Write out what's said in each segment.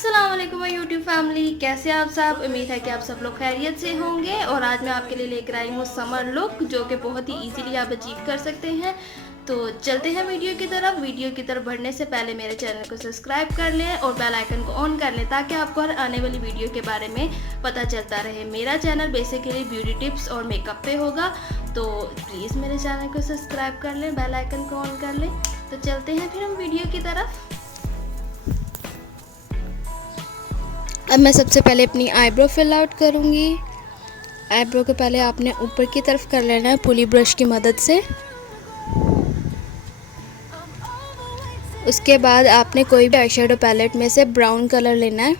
अस्सलाम वालेकुम my YouTube family, कैसे आप सब। उम्मीद है कि आप सब लोग खैरियत से होंगे। और आज मैं आपके लिए लेकर आई हूँ समर लुक, जो कि बहुत ही इजीली आप अचीव कर सकते हैं। तो चलते हैं वीडियो की तरफ बढ़ने से पहले मेरे चैनल को सब्सक्राइब कर लें और बेल आइकन को ऑन कर लें, ताकि आपको हर आने वाली वीडियो के बारे में पता चलता रहे। मेरा चैनल बेसिकली ब्यूटी टिप्स और मेकअप पे होगा, तो प्लीज़ मेरे चैनल को सब्सक्राइब कर लें, बेल आइकन को ऑन कर लें। तो चलते हैं फिर हम वीडियो की तरफ। अब मैं सबसे पहले अपनी आईब्रो फिल आउट करूँगी। आईब्रो को पहले आपने ऊपर की तरफ कर लेना है पुली ब्रश की मदद से। उसके बाद आपने कोई भी आई शेडो पैलेट में से ब्राउन कलर लेना है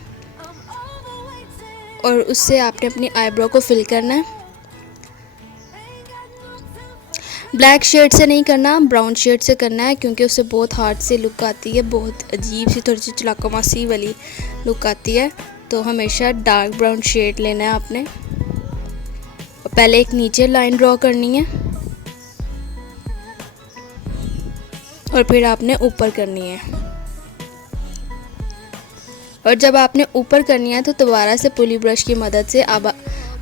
और उससे आपने अपनी आईब्रो को फिल करना है। ब्लैक शेड से नहीं करना, ब्राउन शेड से करना है, क्योंकि उससे बहुत हार्ड सी लुक आती है, बहुत अजीब सी थोड़ी सी चलाकोमासी वाली लुक आती है। तो हमेशा डार्क ब्राउन शेड लेना है आपने। पहले एक नीचे लाइन ड्रॉ करनी है और फिर आपने ऊपर करनी है। और जब आपने ऊपर करनी है तो दोबारा से पुली ब्रश की मदद से अब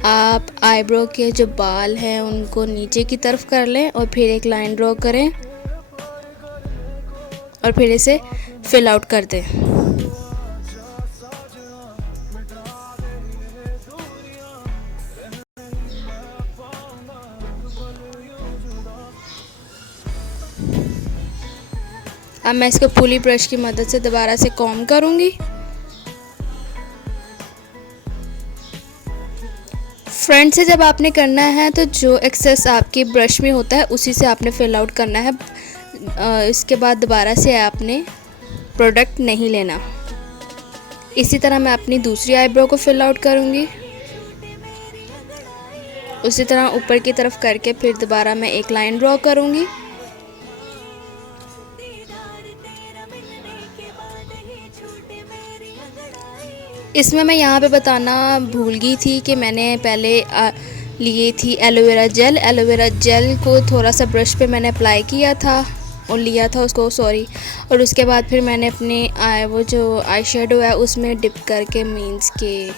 आप आईब्रो के जो बाल हैं उनको नीचे की तरफ कर लें और फिर एक लाइन ड्रॉ करें और फिर इसे फिल आउट कर दें। अब मैं इसको पुली ब्रश की मदद से दोबारा से कॉम्ब करूँगी। फ्रंट से जब आपने करना है तो जो एक्सेस आपके ब्रश में होता है उसी से आपने फिल आउट करना है। इसके बाद दोबारा से आपने प्रोडक्ट नहीं लेना। इसी तरह मैं अपनी दूसरी आईब्रो को फिल आउट करूँगी। उसी तरह ऊपर की तरफ करके फिर दोबारा मैं एक लाइन ड्रॉ करूँगी। इसमें मैं यहाँ पे बताना भूल गई थी कि मैंने पहले लिए थी एलोवेरा जेल। एलोवेरा जेल को थोड़ा सा ब्रश पे मैंने अप्लाई किया था और लिया था उसको, सॉरी। और उसके बाद फिर मैंने अपने वो जो आई शेडो है उसमें डिप करके, मीन्स के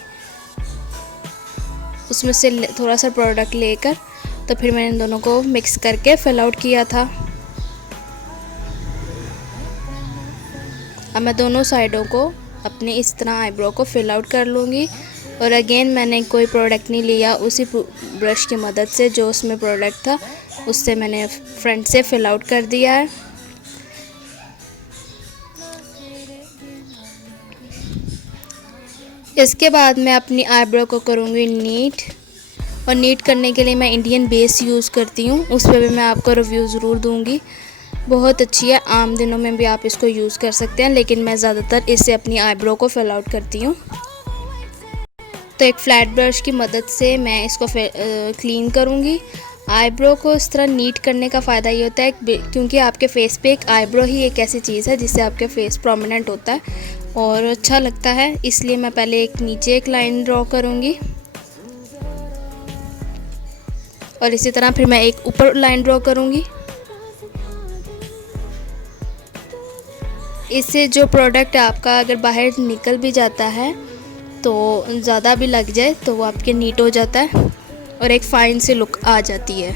उसमें से थोड़ा सा प्रोडक्ट लेकर तो फिर मैंने इन दोनों को मिक्स करके फिल आउट किया था। अब मैं दोनों साइडों को अपने इस तरह आईब्रो को फिल आउट कर लूँगी। और अगेन मैंने कोई प्रोडक्ट नहीं लिया, उसी ब्रश की मदद से जो उसमें प्रोडक्ट था उससे मैंने फ्रंट से फिल आउट कर दिया है। इसके बाद मैं अपनी आईब्रो को करूँगी नीट। और नीट करने के लिए मैं इंडियन बेस यूज़ करती हूँ, उस पर भी मैं आपको रिव्यू ज़रूर दूँगी। बहुत अच्छी है, आम दिनों में भी आप इसको यूज़ कर सकते हैं, लेकिन मैं ज़्यादातर इससे अपनी आईब्रो को फिल आउट करती हूँ। तो एक फ्लैट ब्रश की मदद से मैं इसको क्लीन करूँगी। आईब्रो को इस तरह नीट करने का फ़ायदा ये होता है क्योंकि आपके फेस पे एक आईब्रो ही एक ऐसी चीज़ है जिससे आपके फेस प्रोमिनेंट होता है और अच्छा लगता है। इसलिए मैं पहले एक नीचे एक लाइन ड्रॉ करूँगी और इसी तरह फिर मैं एक ऊपर लाइन ड्रॉ करूँगी। इससे जो प्रोडक्ट आपका अगर बाहर निकल भी जाता है तो ज़्यादा भी लग जाए तो वो आपके नीट हो जाता है और एक फ़ाइन सी लुक आ जाती है।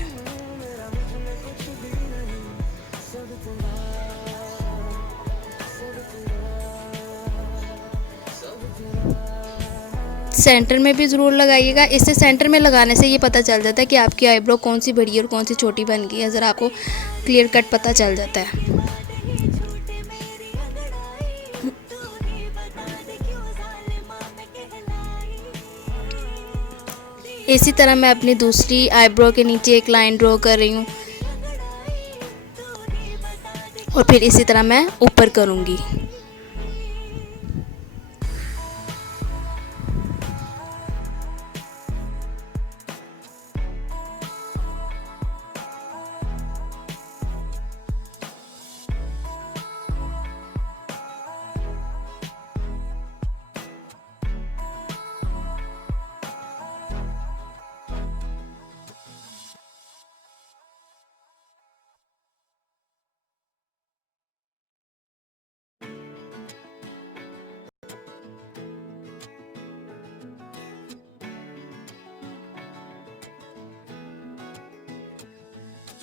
सेंटर में भी ज़रूर लगाइएगा। इससे सेंटर में लगाने से ये पता चल जाता है कि आपकी आईब्रो कौन सी बड़ी और कौन सी छोटी बन गई है, ज़रा आपको क्लियर कट पता चल जाता है। इसी तरह मैं अपनी दूसरी आईब्रो के नीचे एक लाइन ड्रॉ कर रही हूँ और फिर इसी तरह मैं ऊपर करूँगी।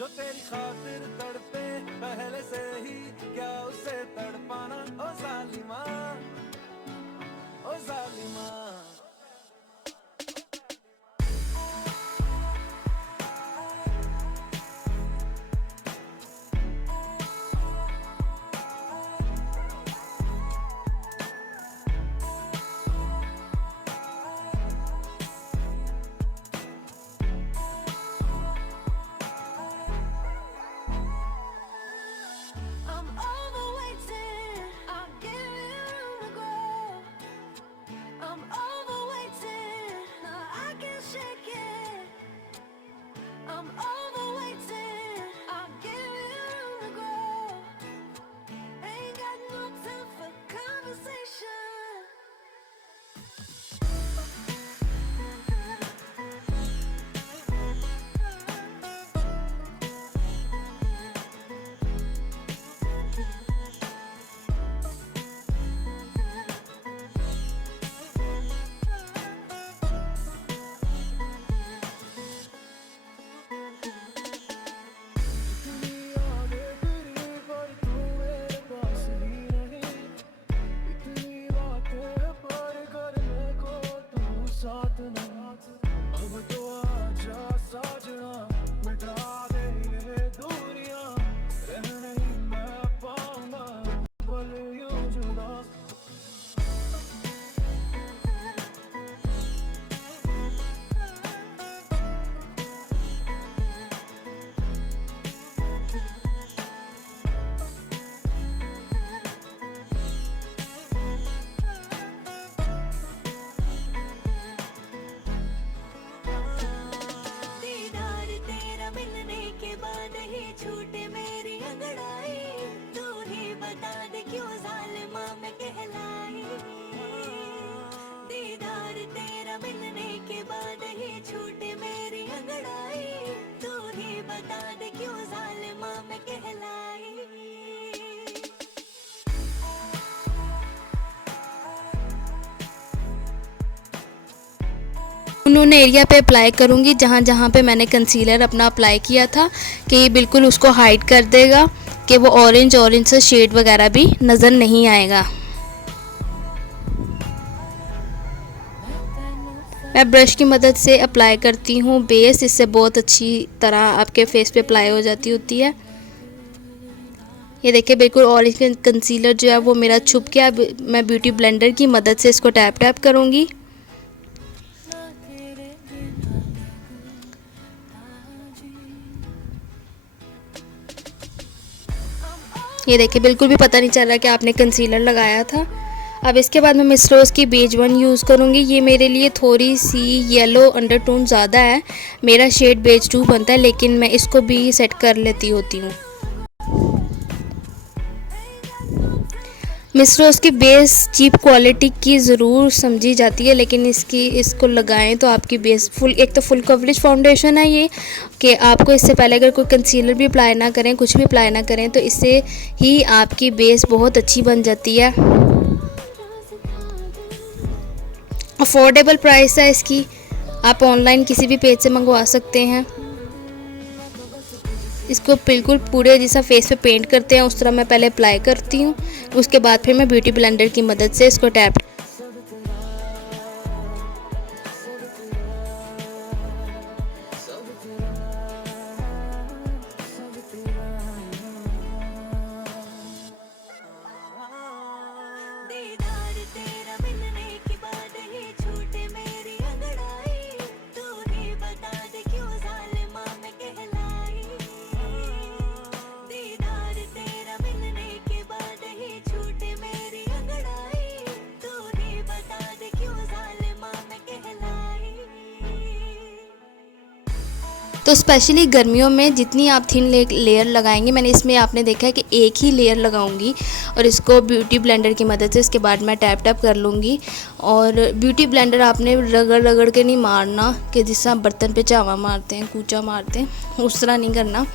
जो तेरी खातिर तड़पे पहले से ही, क्या उसे तड़पाना ओ जालिमा, ओ जालिमा। I'm overweighted, I'll give you room to grow. I'm overweighted, no, I can't shake it. I'm overweighted, I'll give you room to grow. Ain't got no time for conversation. इतनी यादें तेरी पर तू मेरे पास ही नहीं, इतनी बातें पर करने को तू साथ नहीं। अब तो आजा साजना, मिटा दे ये दूरियां, रह नहीं मैं पाऊंगा पल यूं जुदा। दीदार तेरा मिलने के बाद ही छूटे मेरी अंगड़ाई, तू ही बता दे क्यों जालिमा मैं कहलाई। दीदार तेरा मिलने के बाद ही छूटे मेरी अंगड़ाई, तू ही बता दे क्यों जालिमा मैं कहलाई। उन्होंने एरिया पे अप्लाई करूँगी जहाँ जहाँ पे मैंने कंसीलर अपना अप्लाई किया था, कि बिल्कुल उसको हाइड कर देगा, कि वो ऑरेंज ऑरेंज से शेड वगैरह भी नज़र नहीं आएगा। मैं ब्रश की मदद से अप्लाई करती हूँ बेस, इससे बहुत अच्छी तरह आपके फेस पे अप्लाई हो जाती होती है। ये देखिए बिल्कुल ऑरेंज कंसीलर जो है वो मेरा छुप गया। अब मैं ब्यूटी ब्लेंडर की मदद से इसको टैप टैप करूँगी। ये देखिए बिल्कुल भी पता नहीं चल रहा कि आपने कंसीलर लगाया था। अब इसके बाद मैं मिस रोज़ की बेज 1 यूज़ करूँगी। ये मेरे लिए थोड़ी सी येलो अंडरटोन ज़्यादा है, मेरा शेड बेज 2 बनता है, लेकिन मैं इसको भी सेट कर लेती होती हूँ। मिस रोज़ की बेस चीप क्वालिटी की ज़रूर समझी जाती है, लेकिन इसको लगाएं तो आपकी बेस एक तो फुल कवरेज फाउंडेशन है ये, कि आपको इससे पहले अगर कोई कंसीलर भी अप्लाई ना करें, कुछ भी अप्लाई ना करें, तो इससे ही आपकी बेस बहुत अच्छी बन जाती है। अफोर्डेबल प्राइस है इसकी, आप ऑनलाइन किसी भी पेज से मंगवा सकते हैं। इसको बिल्कुल पूरे जैसा फेस पे पेंट करते हैं उस तरह मैं पहले अप्लाई करती हूँ, उसके बाद फिर मैं ब्यूटी ब्लेंडर की मदद से इसको टैप। दीदार तेरा मिलने के बाद ही छूटे मेरी अंगड़ाई, तू ही बता दे क्यों जालिमा मैं कहलाई। दीदार तेरा मिलने के बाद ही छूटे मेरी अंगड़ाई, तू ही बता दे क्यों जालिमा मैं कहलाई। तो स्पेशली गर्मियों में जितनी आप थिन लेयर लगाएंगे, मैंने इसमें आपने देखा है कि एक ही लेयर लगाऊंगी और इसको ब्यूटी ब्लेंडर की मदद से इसके बाद मैं टैप टैप कर लूँगी। और ब्यूटी ब्लेंडर आपने रगड़ रगड़ के नहीं मारना कि जिस तरह बर्तन पे चावा मारते हैं, कूचा मारते हैं, उस तरह नहीं करना।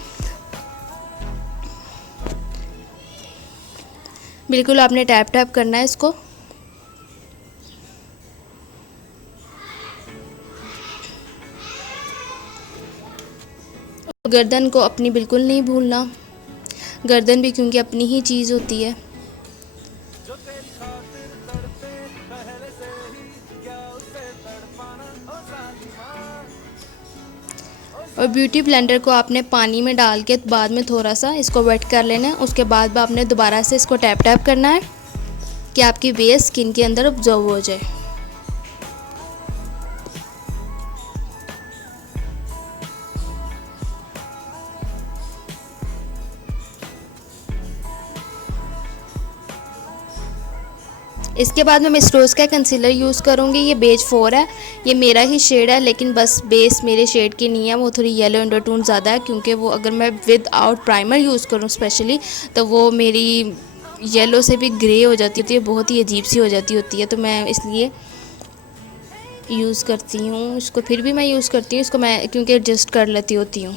बिल्कुल आपने टैप टैप करना है इसको। गर्दन को अपनी बिल्कुल नहीं भूलना, गर्दन भी क्योंकि अपनी ही चीज़ होती है। जो तेरी खातिर तड़पे पहले से ही, क्या उसे तड़पाना ओ जालिमा, और ब्यूटी ब्लेंडर को आपने पानी में डाल के बाद में थोड़ा सा इसको वेट कर लेना है। उसके बाद आपने दोबारा से इसको टैप टैप करना है कि आपकी बेस स्किन के अंदर ऑब्जर्व हो जाए। इसके बाद मैं मिस रोज़ का कंसीलर यूज़ करूँगी। ये बेज 4 है, ये मेरा ही शेड है, लेकिन बस बेस मेरे शेड की नहीं है, वो थोड़ी येलो अंडरटोन ज़्यादा है, क्योंकि वो अगर मैं विद आउट प्राइमर यूज़ करूँ स्पेशली तो वो मेरी येलो से भी ग्रे हो जाती होती है, बहुत ही अजीब सी हो जाती होती है, तो मैं इसलिए यूज़ करती हूँ इसको। फिर भी मैं यूज़ करती हूँ इसको, मैं क्योंकि एडजस्ट कर लेती होती हूँ।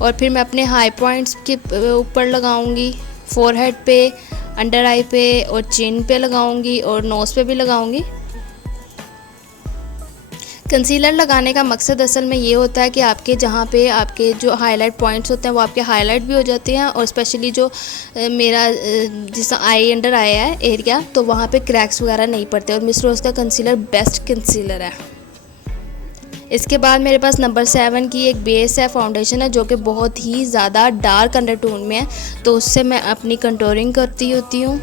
और फिर मैं अपने हाई पॉइंट्स के ऊपर लगाऊंगी, फोरहेड पे, अंडर आई पे और चिन पे लगाऊंगी और नोज़ पे भी लगाऊंगी। कंसीलर लगाने का मकसद असल में ये होता है कि आपके जहाँ पे आपके जो हाईलाइट पॉइंट्स होते हैं वो आपके हाईलाइट भी हो जाते हैं, और स्पेशली जो मेरा जिस आई अंडर आया है एरिया, तो वहाँ पे क्रैक्स वगैरह नहीं पड़ते। और मिस रोज़ का कंसीलर बेस्ट कंसीलर है। इसके बाद मेरे पास नंबर 7 की एक बेस है, फाउंडेशन है, जो कि बहुत ही ज़्यादा डार्क अंडरटोन में है, तो उससे मैं अपनी कंटूरिंग करती होती हूँ,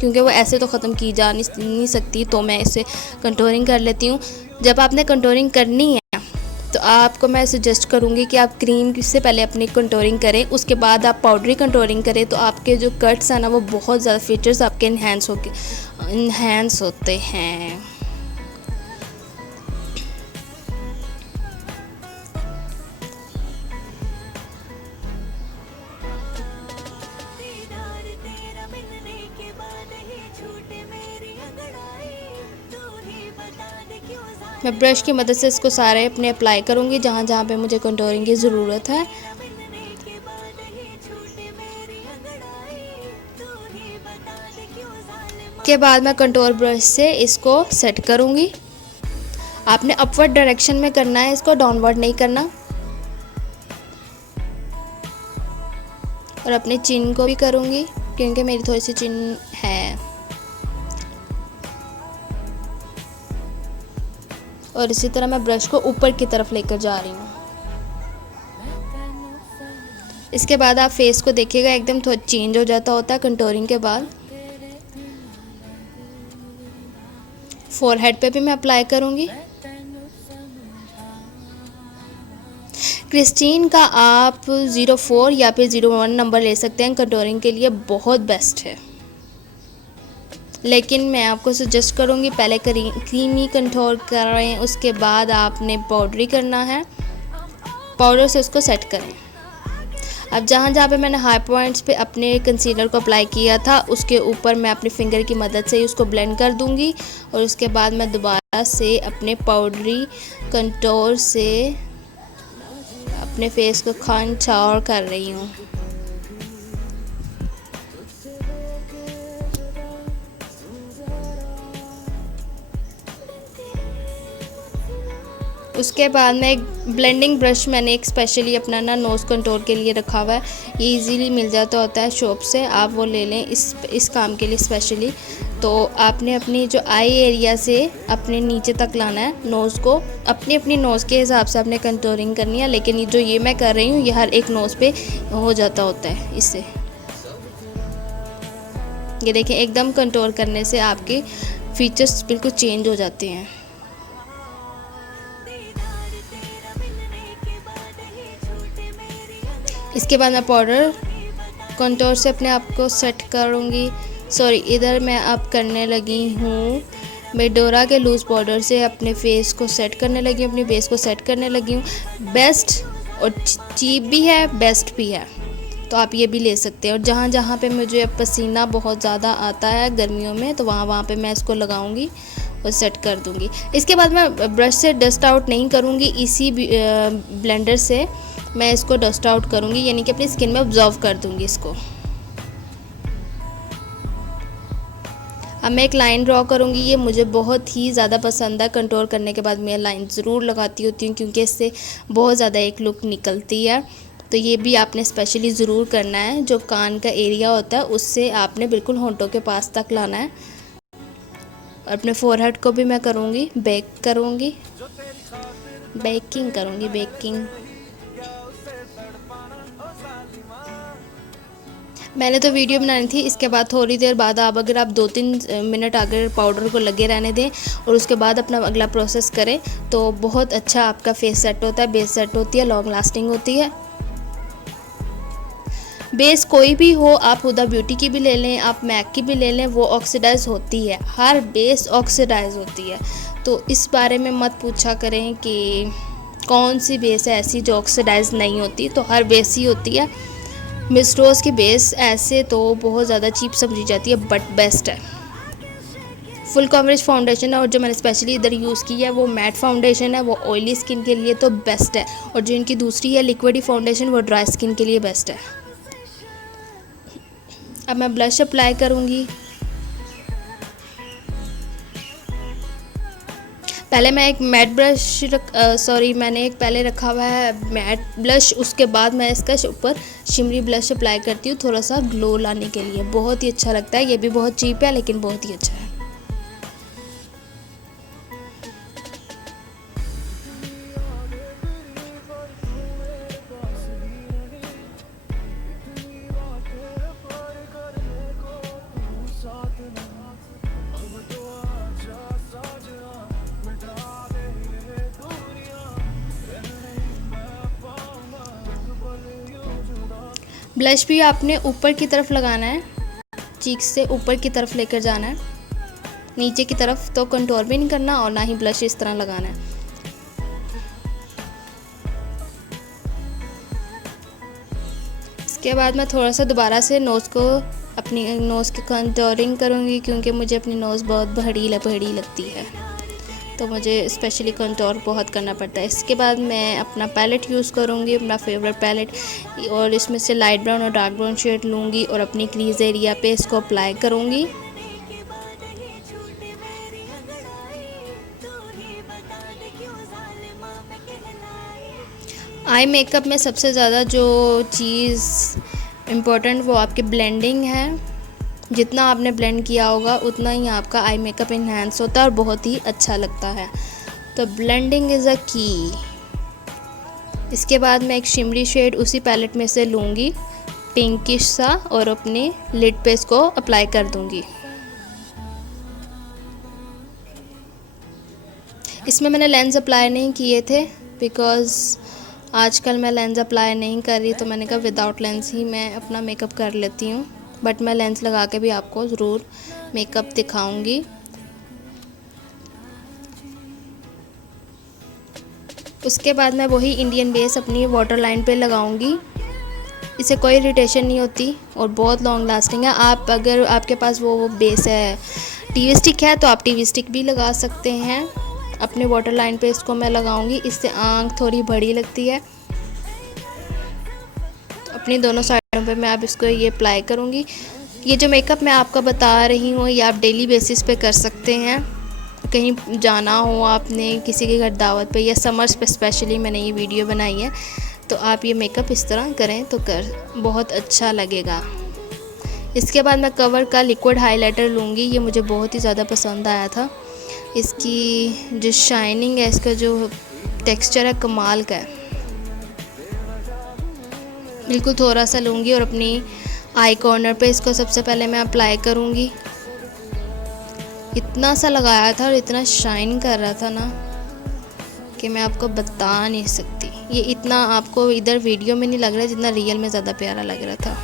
क्योंकि वो ऐसे तो ख़त्म की जा नहीं सकती, तो मैं इसे कंटूरिंग कर लेती हूँ। जब आपने कंटूरिंग करनी है तो आपको मैं सजेस्ट करूँगी कि आप क्रीम से पहले अपनी कंटूरिंग करें, उसके बाद आप पाउडरी कंटूरिंग करें, तो आपके जो कट्स हैं ना वो बहुत ज़्यादा फीचर्स आपके इन्हेंस होते हैं। दीदार तेरा मिलने के बाद ही छूटे मेरी अंगड़ाई, तू ही बता दे क्यों मैं ब्रश की मदद से इसको सारे अपने अप्लाई करूँगी जहाँ जहाँ पे मुझे कंटूरिंग की ज़रूरत है। मिलने के बाद ही छूटे मेरी अंगड़ाई, तू ही बता दे क्यों जालिमा। के बाद मैं कंटूर ब्रश से इसको सेट करूँगी। आपने अपवर्ड डायरेक्शन में करना है इसको, डाउनवर्ड नहीं करना। और अपने चिन को भी करूँगी क्योंकि मेरी थोड़ी सी चिन है। और इसी तरह मैं ब्रश को ऊपर की तरफ लेकर जा रही हूँ। इसके बाद आप फेस को देखिएगा एकदम थोड़ा चेंज हो जाता होता है कंटूरिंग के बाद। फोरहेड पे भी मैं अप्लाई करूँगी। क्रिस्टीन का आप 04 या फिर 01 नंबर ले सकते हैं, कंटूरिंग के लिए बहुत बेस्ट है, लेकिन मैं आपको सजेस्ट करूँगी पहले क्रीमी कंटूर करें, उसके बाद आपने पाउडरी करना है, पाउडर से उसको सेट करें। अब जहाँ जहाँ पे मैंने हाई पॉइंट्स पे अपने कंसीलर को अप्लाई किया था उसके ऊपर मैं अपनी फिंगर की मदद से उसको ब्लेंड कर दूँगी, और उसके बाद मैं दोबारा से अपने पाउडरी कंटूर से अपने फेस को कंटूर कर रही हूँ। उसके बाद में एक ब्लेंडिंग ब्रश मैंने एक स्पेशली अपना ना नोज़ कंटूर के लिए रखा हुआ है, ये इजीली मिल जाता होता है शॉप से, आप वो ले लें इस काम के लिए स्पेशली। तो आपने अपनी जो आई एरिया से अपने नीचे तक लाना है नोज़ को, अपनी नोज़ के हिसाब से आपने कंटूरिंग करनी है, लेकिन जो ये मैं कर रही हूँ ये हर एक नोज़ पे हो जाता होता है इससे। ये देखें, एकदम कंटूर करने से आपके फीचर्स बिल्कुल चेंज हो जाते हैं। इसके बाद मैं पाउडर कंटूर से अपने आप को सेट करूँगी। सॉरी, इधर मैं अब करने लगी हूँ मेडोरा के लूज़ पाउडर से अपने फेस को सेट करने लगी हूँ, अपनी बेस को सेट करने लगी हूँ। बेस्ट और चीप भी है, बेस्ट भी है, तो आप ये भी ले सकते हैं। और जहाँ जहाँ पे मुझे पसीना बहुत ज़्यादा आता है गर्मियों में, तो वहाँ पे मैं इसको लगाऊंगी और सेट कर दूंगी। इसके बाद मैं ब्रश से डस्ट आउट नहीं करूँगी, इसी ब्लेंडर से मैं इसको डस्ट आउट करूँगी, यानी कि अपनी स्किन में ऑब्जर्व कर दूँगी इसको। अब मैं एक लाइन ड्रॉ करूँगी। ये मुझे बहुत ही ज़्यादा पसंद है। कंटूर करने के बाद मैं लाइन ज़रूर लगाती होती हूँ क्योंकि इससे बहुत ज़्यादा एक लुक निकलती है। तो ये भी आपने स्पेशली ज़रूर करना है। जो कान का एरिया होता है उससे आपने बिल्कुल होंठों के पास तक लाना है। अपने फोरहेड को भी मैं करूँगी बेक करूँगी, बेकिंग करूँगी, बेकिंग। मैंने तो वीडियो बनानी थी, इसके बाद थोड़ी देर बाद अगर आप 2-3 मिनट अगर पाउडर को लगे रहने दें और उसके बाद अपना अगला प्रोसेस करें तो बहुत अच्छा आपका फेस सेट होता है, बेस सेट होती है, लॉन्ग लास्टिंग होती है। बेस कोई भी हो, आप हुदा ब्यूटी की भी ले लें, आप मैक की भी ले लें, वो ऑक्सीडाइज होती है। हर बेस ऑक्सीडाइज होती है। तो इस बारे में मत पूछा करें कि कौन सी बेस है ऐसी जो ऑक्सीडाइज नहीं होती। तो हर बेस ही होती है। मिस रोज़ की बेस ऐसे तो बहुत ज़्यादा चीप समझी जाती है बट बेस्ट है। फुल कवरेज फाउंडेशन है और जो मैंने स्पेशली इधर यूज़ की है वो मैट फाउंडेशन है। वो ऑयली स्किन के लिए तो बेस्ट है और जो इनकी दूसरी है लिक्विड फाउंडेशन वो ड्राई स्किन के लिए बेस्ट है। अब मैं ब्लश अप्लाई करूँगी। पहले मैं एक मैट ब्रश मैंने एक पहले रखा हुआ है मैट ब्लश, उसके बाद मैं इसका ऊपर शिमरी ब्लश अप्लाई करती हूँ थोड़ा सा ग्लो लाने के लिए। बहुत ही अच्छा लगता है। ये भी बहुत चीप है लेकिन बहुत ही अच्छा है। ब्लश भी आपने ऊपर की तरफ लगाना है, चीक्स से ऊपर की तरफ लेकर जाना है, नीचे की तरफ तो कंटूर भी नहीं करना और ना ही ब्लश इस तरह लगाना है। इसके बाद मैं थोड़ा सा दोबारा से नोज़ को अपनी नोज़ की कंटूरिंग करूँगी क्योंकि मुझे अपनी नोज़ बहुत बड़ी लगती है तो मुझे स्पेशली कंटूर बहुत करना पड़ता है। इसके बाद मैं अपना पैलेट यूज़ करूँगी, अपना फेवरेट पैलेट, और इसमें से लाइट ब्राउन और डार्क ब्राउन शेड लूँगी और अपनी क्रीज एरिया पे इसको अप्लाई करूँगी। आई मेकअप में सबसे ज़्यादा जो चीज़ इम्पोर्टेंट वो आपकी ब्लेंडिंग है। जितना आपने ब्लेंड किया होगा उतना ही आपका आई मेकअप इन्हांस होता है और बहुत ही अच्छा लगता है। तो ब्लेंडिंग इज़ अ की। इसके बाद मैं एक शिमरी शेड उसी पैलेट में से लूँगी, पिंकिश सा, और अपने लिड पे इसको अप्लाई कर दूँगी। इसमें मैंने लेंस अप्लाई नहीं किए थे बिकॉज़ आजकल मैं लेंस अप्लाई नहीं कर रही, तो मैंने कहा विदाउट लेंस ही मैं अपना मेकअप कर लेती हूँ। बट मैं लेंस लगा के भी आपको ज़रूर मेकअप दिखाऊंगी। उसके बाद मैं वही इंडियन बेस अपनी वाटर लाइन पे लगाऊंगी। इससे कोई इरिटेशन नहीं होती और बहुत लॉन्ग लास्टिंग है। आप अगर आपके पास वो बेस है, टीवी स्टिक है, तो आप टीवी स्टिक भी लगा सकते हैं। अपने वाटर लाइन पे इसको मैं लगाऊंगी। इससे आँख थोड़ी बड़ी लगती है। अपनी दोनों साइडों पे मैं अब इसको ये अप्लाई करूँगी। ये जो मेकअप मैं आपको बता रही हूँ ये आप डेली बेसिस पे कर सकते हैं। कहीं जाना हो आपने किसी के घर दावत पे, या समर्स पे स्पेशली मैंने ये वीडियो बनाई है, तो आप ये मेकअप इस तरह करें तो बहुत अच्छा लगेगा। इसके बाद मैं कवर का लिक्विड हाइलाइटर लूँगी। ये मुझे बहुत ही ज़्यादा पसंद आया था। इसकी जो शाइनिंग है, इसका जो टेक्सचर है, कमाल का है। बिल्कुल थोड़ा सा लूँगी और अपनी आई कॉर्नर पे इसको सबसे पहले मैं अप्लाई करूँगी। इतना सा लगाया था और इतना शाइन कर रहा था ना कि मैं आपको बता नहीं सकती। ये इतना आपको इधर वीडियो में नहीं लग रहा जितना रियल में ज़्यादा प्यारा लग रहा था।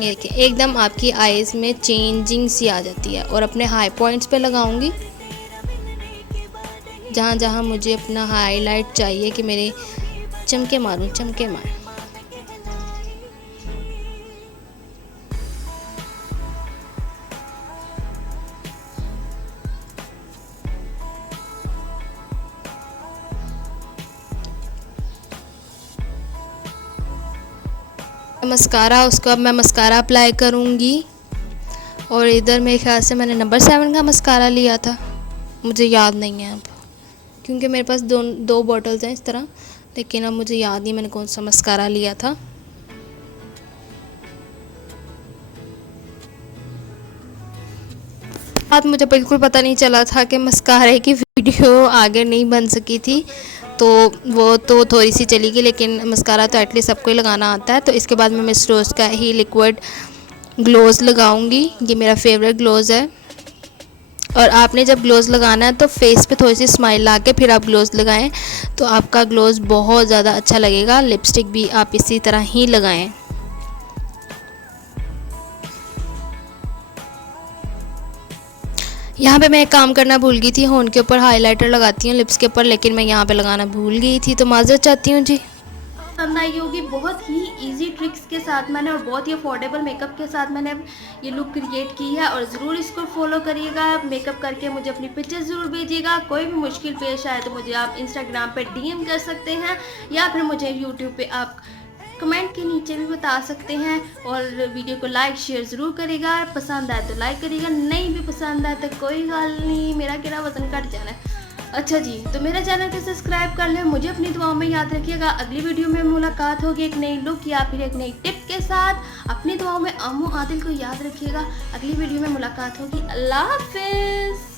ये देखिए एकदम आपकी आईज़ में चेंजिंग सी आ जाती है। और अपने हाई पॉइंट्स पे लगाऊंगी, जहाँ जहाँ मुझे अपना हाईलाइट चाहिए कि मेरे चमके मारूं, चमके मारूं। मस्कारा, उसको अब मैं मस्कारा अप्लाई करूँगी। और इधर मेरे ख्याल से मैंने नंबर 7 का मस्कारा लिया था, मुझे याद नहीं है अब, क्योंकि मेरे पास दो बॉटल्स हैं इस तरह, लेकिन अब मुझे याद नहीं मैंने कौन सा मस्कारा लिया था। बात मुझे बिल्कुल पता नहीं चला था कि मस्कारे की वीडियो आगे नहीं बन सकी थी, तो वो तो थोड़ी सी चली गई, लेकिन मस्कारा तो एटलीस्ट सबको ही लगाना आता है। तो इसके बाद मैं मिस रोज़ का ही लिक्विड ग्लोज़ लगाऊंगी, ये मेरा फेवरेट ग्लोज़ है। और आपने जब ग्लोज़ लगाना है तो फेस पे थोड़ी सी स्माइल ला के फिर आप ग्लोज़ लगाएं, तो आपका ग्लोज़ बहुत ज़्यादा अच्छा लगेगा। लिपस्टिक भी आप इसी तरह ही लगाएं। यहाँ पे मैं एक काम करना भूल गई थी, होंठ के ऊपर हाइलाइटर लगाती हूँ लिप्स के ऊपर, लेकिन मैं यहाँ पे लगाना भूल गई थी, तो माज़रत चाहती हूँ जी। पसंद आई होगी। बहुत ही इजी ट्रिक्स के साथ मैंने और बहुत ही अफोर्डेबल मेकअप के साथ मैंने ये लुक क्रिएट की है, और ज़रूर इसको फॉलो करिएगा। मेकअप करके मुझे अपनी पिक्चर ज़रूर भेजिएगा। कोई भी मुश्किल पेश आए तो मुझे आप इंस्टाग्राम पे डीएम कर सकते हैं, या फिर मुझे यूट्यूब पे आप कमेंट के नीचे भी बता सकते हैं। और वीडियो को लाइक शेयर ज़रूर करेगा, पसंद आए तो लाइक करिएगा, नहीं भी पसंद आए तो कोई गल नहीं, मेरा कितना वजन घट जाना है। अच्छा जी, तो मेरे चैनल को सब्सक्राइब कर लें, मुझे अपनी दुआओं में याद रखिएगा। अगली वीडियो में मुलाकात होगी एक नई लुक या फिर एक नई टिप के साथ। अपनी दुआओं में अम्मू आदिल को याद रखिएगा। अगली वीडियो में मुलाकात होगी। अल्लाह हाफिज़।